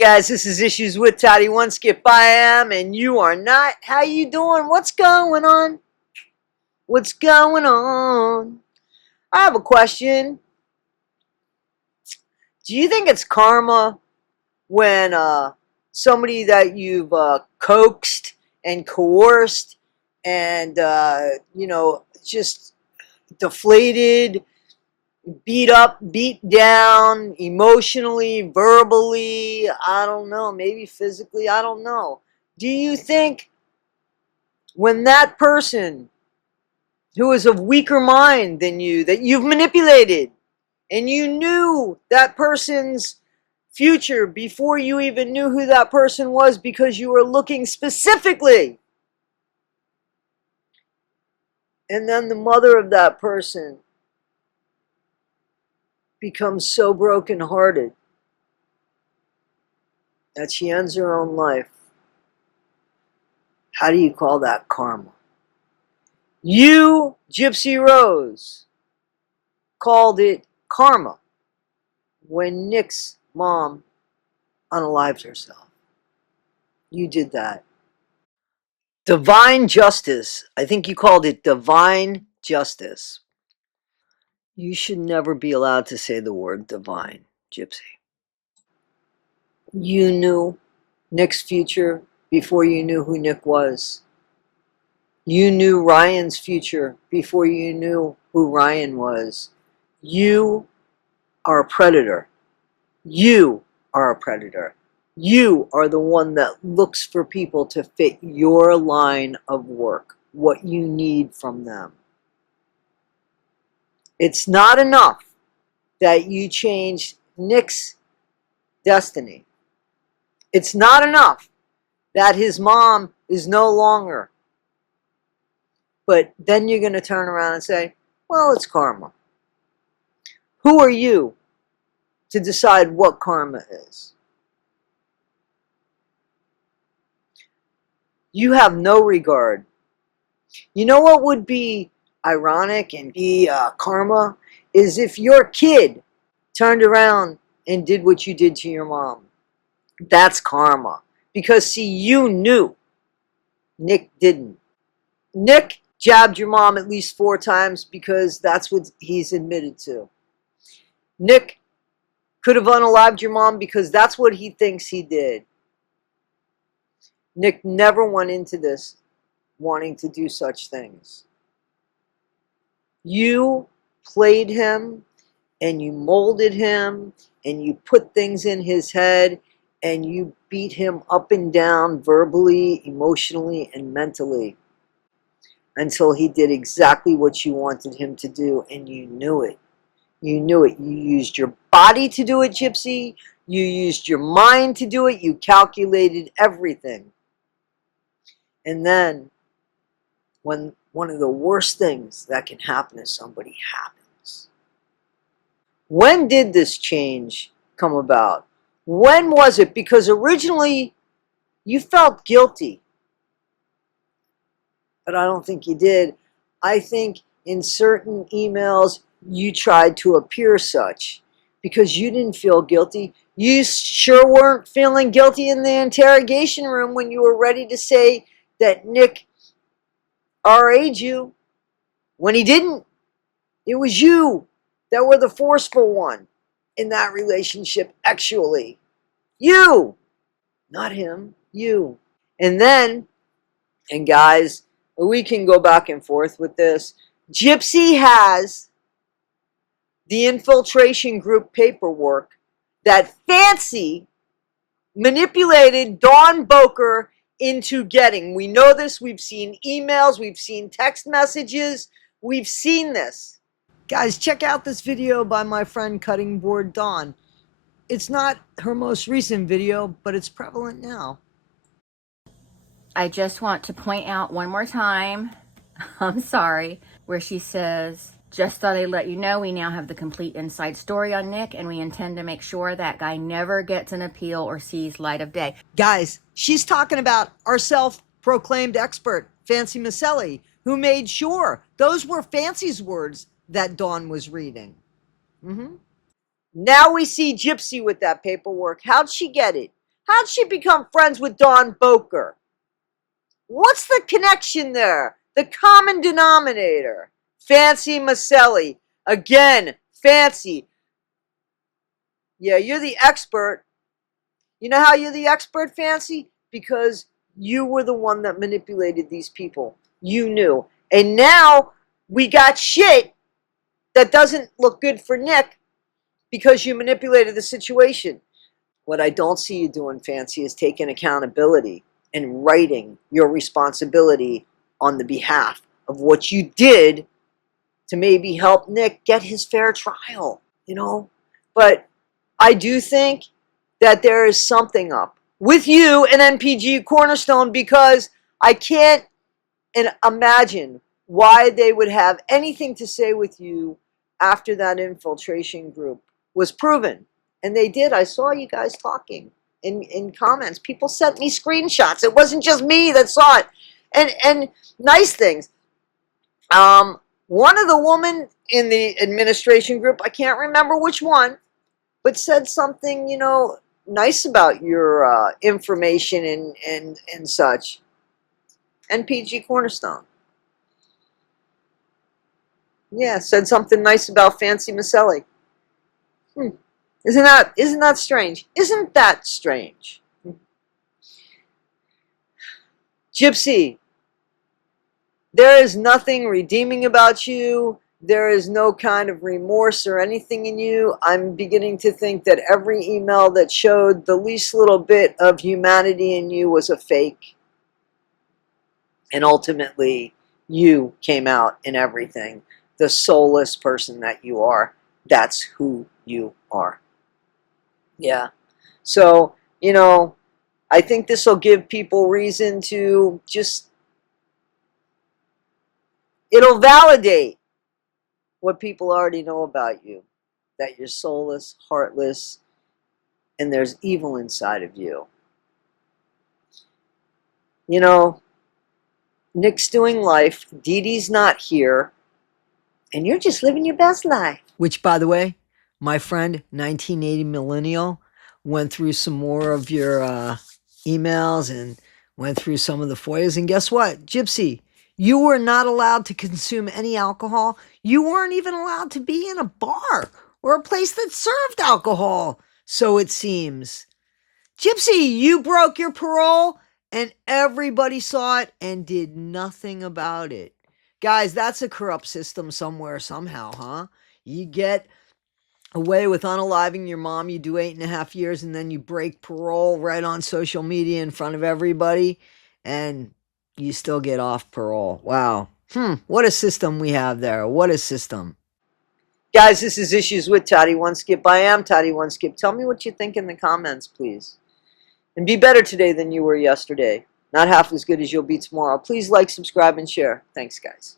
Guys, this is Issues with Toddy One Skip. I am, and you are not. How you doing? What's going on? What's going on? I have a question. Do you think it's karma when somebody that you've coaxed and coerced and just deflated, beat up, beat down emotionally, verbally, I don't know, maybe physically, I don't know. Do you think when that person who is of weaker mind than you, that you've manipulated, and you knew that person's future before you even knew who that person was because you were looking specifically, and then the mother of that person becomes so brokenhearted that she ends her own life? How do you call that karma? You, Gypsy Rose, called it karma when Nick's mom unalived herself. You did that. Divine justice. I think you called it divine justice. You should never be allowed to say the word divine, Gypsy. You knew Nick's future before you knew who Nick was. You knew Ryan's future before you knew who Ryan was. You are a predator. You are a predator. You are the one that looks for people to fit your line of work, what you need from them. It's not enough that you change Nick's destiny. It's not enough that his mom is no longer. But then you're going to turn around and say, well, it's karma. Who are you to decide what karma is? You have no regard. You know what would be ironic and be karma? Is if your kid turned around and did what you did to your mom. That's karma. Because, see, you knew. Nick didn't. Nick jabbed your mom at least 4 times because that's what he's admitted to. Nick could have unalived your mom because that's what he thinks he did. Nick never went into this wanting to do such things. You played him and you molded him and you put things in his head and you beat him up and down verbally, emotionally, and mentally until he did exactly what you wanted him to do, and you knew it. You knew it. You used your body to do it, Gypsy. You used your mind to do it. You calculated everything. And then, when one of the worst things that can happen to somebody happens. When did this change come about? When was it? Because originally, you felt guilty. But I don't think you did. I think in certain emails, you tried to appear such because you didn't feel guilty. You sure weren't feeling guilty in the interrogation room when you were ready to say that Nick RA'd you when he didn't. It was you that were the forceful one in that relationship, actually. You, not him, you. And then, and guys, we can go back and forth with this. Gypsy has the infiltration group paperwork that Fancy manipulated Dawn Boker into getting. We know this. We've seen emails. We've seen text messages. We've seen this. Guys, check out this video by my friend Cutting Board Dawn. It's not her most recent video, but it's prevalent now. I just want to point out one more time, I'm sorry, where she says, just thought I'd let you know we now have the complete inside story on Nick, and we intend to make sure that guy never gets an appeal or sees light of day. Guys, she's talking about our self-proclaimed expert, Fancy Meelli, who made sure those were Fancy's words that Dawn was reading. Now we see Gypsy with that paperwork. How'd she get it? How'd she become friends with Don Boker? What's the connection there? The common denominator. Fancy Meelli. Again, Fancy. Yeah, you're the expert. You know how you're the expert, Fancy? Because you were the one that manipulated these people. You knew. And now we got shit that doesn't look good for Nick because you manipulated the situation. What I don't see you doing, Fancy, is taking accountability and writing your responsibility on the behalf of what you did to maybe help Nick get his fair trial, you know? But I do think that there is something up with you and NPG Cornerstone, because I can't imagine why they would have anything to say with you after that infiltration group was proven. And they did. I saw you guys talking in comments. People sent me screenshots. It wasn't just me that saw it. And nice things. One of the women in the administration group, I can't remember which one, but said something, you know, nice about your information and such. NPG Cornerstone. Yeah, said something nice about Fancy Meelli. Isn't that strange? Isn't that strange? Gypsy, there is nothing redeeming about you. There is no kind of remorse or anything in you. I'm beginning to think that every email that showed the least little bit of humanity in you was a fake. And ultimately, you came out in everything. The soulless person that you are. That's who you are. Yeah. So, you know, I think this will give people reason to just, it'll validate what people already know about you. That you're soulless, heartless, and there's evil inside of you. You know, Nick's doing life, Dee Dee's not here, and you're just living your best life. Which, by the way, my friend 1980 Millennial went through some more of your emails and went through some of the FOIAs. And guess what? Gypsy, you were not allowed to consume any alcohol. You weren't even allowed to be in a bar or a place that served alcohol, so it seems. Gypsy, you broke your parole, and everybody saw it and did nothing about it. Guys, that's a corrupt system somewhere, somehow, huh? You get away with unaliving your mom, you do 8.5 years, and then you break parole right on social media in front of everybody, and you still get off parole. Wow. What a system we have there. What a system. Guys, this is Issues with Toddy One Skip. I am Toddy One Skip. Tell me what you think in the comments, please. And be better today than you were yesterday. Not half as good as you'll be tomorrow. Please like, subscribe, and share. Thanks, guys.